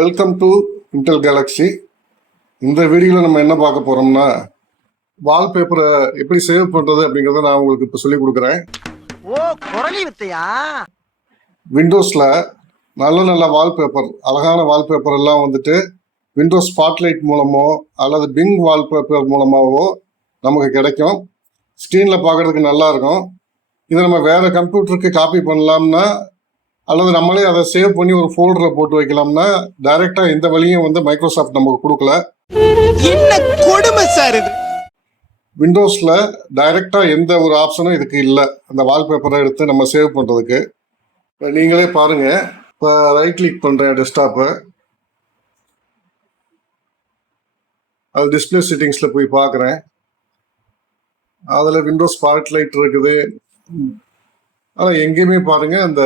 Welcome to Intel Galaxy. இந்த வீடியோவில் நம்ம என்ன பார்க்க போகிறோம்னா, வால்பேப்பரை எப்படி சேவ் பண்ணுறது அப்படிங்கிறத நான் உங்களுக்கு இப்போ சொல்லிக் கொடுக்குறேன். விண்டோஸில் நல்ல நல்ல வால்பேப்பர், அழகான வால்பேப்பர் எல்லாம் வந்துட்டு விண்டோஸ் ஸ்பாட்லைட் மூலமோ அல்லது பிங் வால்பேப்பர் மூலமாகவோ நமக்கு கிடைக்கும். ஸ்க்ரீனில் பார்க்குறதுக்கு நல்லாயிருக்கும். இதை நம்ம வேறு கம்ப்யூட்டருக்கு காப்பி பண்ணலாம்னா அல்லது நம்மளே அதை சேவ் பண்ணி ஒரு ஃபோல்டரில் போட்டு வைக்கலாம்னா டைரெக்டாக இந்த வழியும் வந்து மைக்ரோசாஃப்ட் நமக்கு கொடுக்கல. என்ன கொடுமை சார் இது! விண்டோஸில் டைரெக்டாக எந்த ஒரு ஆப்ஷனும் இதுக்கு இல்லை, அந்த வால்பேப்பரை எடுத்து நம்ம சேவ் பண்ணுறதுக்கு. இப்போ நீங்களே பாருங்கள். இப்போ ரைட் கிளிக் பண்ணுறேன் டெஸ்க்டாப்பை. அது டிஸ்பிளே செட்டிங்ஸில் போய் பார்க்குறேன். அதில் விண்டோஸ் ஸ்பாட்லைட் இருக்குது. ஆனால் எங்கேயுமே பாருங்கள் அந்த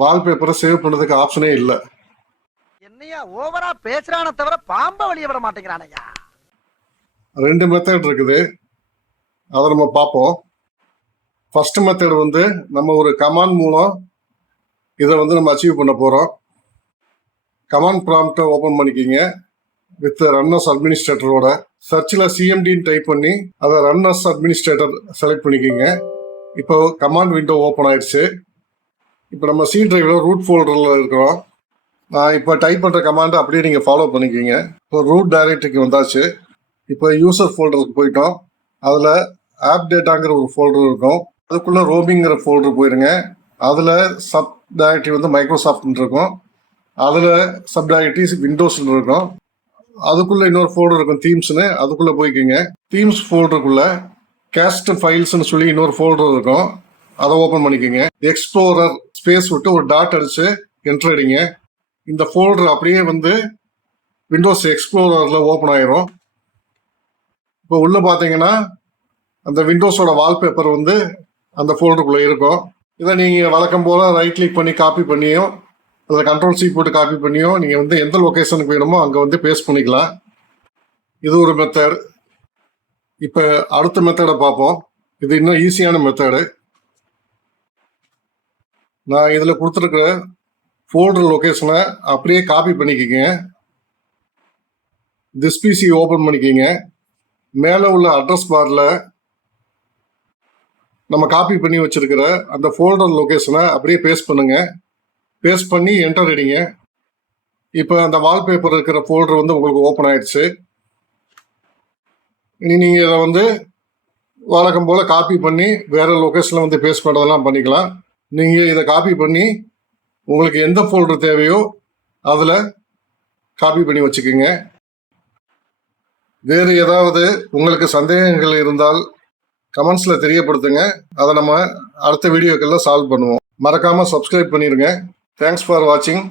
வால்பேப்பரை சேவ் பண்ணுறதுக்கு ஆப்ஷனே இல்லை. என்னையா ஓவரா பேசுறானே தவிர பாம்ப வெளிய விட மாட்டேங்கிறானையா. 2 மெத்தட் இருக்குது, அதை நம்ம பார்ப்போம். ஃபர்ஸ்ட் மெத்தட் வந்து நம்ம ஒரு கமாண்ட் மூலம் இதை வந்து நம்ம அச்சீவ் பண்ண போகிறோம். கமாண்ட் ப்ராம்ப்டை ஓப்பன் பண்ணிக்கிங்க. வித் ரன்னர்ஸ் அட்மினிஸ்ட்ரேட்டரோட சர்ச்சில் சிஎம்டின்னு டைப் பண்ணி அதை ரன்னர்ஸ் அட்மினிஸ்ட்ரேட்டர் செலக்ட் பண்ணிக்கிங்க. இப்போ கமாண்ட் விண்டோ ஓப்பன் ஆயிடுச்சு. இப்போ நம்ம சி டிரைவில் ரூட் ஃபோல்டரில் இருக்கிறோம். நான் இப்போ டைப் பண்ணுற கமாண்டை அப்படியே நீங்கள் ஃபாலோ பண்ணிக்கிங்க. இப்போ ரூட் டைரக்டரிக்கு வந்தாச்சு. இப்போ யூசர் ஃபோல்டருக்கு போயிட்டோம். அதில் ஆப் டேட்டாங்கிற ஒரு ஃபோல்டர் இருக்கும். அதுக்குள்ளே ரோமிங்கிற ஃபோல்டர் போயிருங்க. அதில் சப் டைரக்டரி வந்து மைக்ரோசாஃப்ட்னு இருக்கும். அதில் சப் டைரக்டரி விண்டோஸ்னு இருக்கும். அதுக்குள்ளே இன்னொரு ஃபோல்டர் இருக்கும் தீம்ஸ்னு, அதுக்குள்ளே போய்க்குங்க. தீம்ஸ் ஃபோல்டருக்குள்ளே கேஸ்ட் ஃபைல்ஸ்னு சொல்லி இன்னொரு ஃபோல்டர் இருக்கும். அதை ஓப்பன் பண்ணிக்கோங்க. எக்ஸ்ப்ளோரர் ஸ்பேஸ் விட்டு ஒரு டாட் அடிச்சு என்டர் அடிங்க. இந்த ஃபோல்டர் அப்படியே வந்து விண்டோஸ் எக்ஸ்ப்ளோரரில் ஓப்பன் ஆயிரும். இப்போ உள்ள பார்த்தீங்கன்னா அந்த விண்டோஸோட வால்பேப்பர் வந்து அந்த ஃபோல்டருக்குள்ளே இருக்கும். இதை நீங்கள் வழக்கம் போல் ரைட் கிளிக் பண்ணி காப்பி பண்ணியோ அதில் கண்ட்ரோல் சி போட்டு காப்பி பண்ணியோ நீங்கள் வந்து எந்த லொக்கேஷனுக்கு வேணுமோ அங்கே வந்து பேஸ்ட் பண்ணிக்கலாம். இது ஒரு மெத்தட். இப்போ அடுத்த மெத்தடை பார்ப்போம். இது இன்னும் ஈஸியான மெத்தடு. நான் இதில் கொடுத்துருக்குற ஃபோல்டர் லொக்கேஷனை அப்படியே காப்பி பண்ணிக்கிங்க. திஸ் பிசி ஓப்பன் பண்ணிக்கிங்க. மேலே உள்ள அட்ரஸ் பாரில் நம்ம காப்பி பண்ணி வச்சுருக்கிற அந்த ஃபோல்டர் லொக்கேஷனை அப்படியே பேஸ்ட் பண்ணுங்கள். பேஸ்ட் பண்ணி என்டர் அடிங்க. இப்போ அந்த வால்பேப்பர் இருக்கிற ஃபோல்டர் வந்து உங்களுக்கு ஓப்பன் ஆயிடுச்சு. இனி நீங்கள் இதை வந்து வழக்கம் போல் காப்பி பண்ணி வேறு லொக்கேஷனில் வந்து பேஸ்ட் பண்ணுறதெல்லாம் பண்ணிக்கலாம். நீங்கள் இதை காப்பி பண்ணி உங்களுக்கு எந்த ஃபோல்டர் தேவையோ அதில் காப்பி பண்ணி வச்சுக்கோங்க. வேறு ஏதாவது உங்களுக்கு சந்தேகங்கள் இருந்தால் கமெண்ட்ஸில் தெரியப்படுத்துங்க. அதை நம்ம அடுத்த வீடியோக்களில் சால்வ் பண்ணுவோம். மறக்காமல் சப்ஸ்கிரைப் பண்ணிடுங்க. தேங்க்ஸ் ஃபார் வாட்சிங்.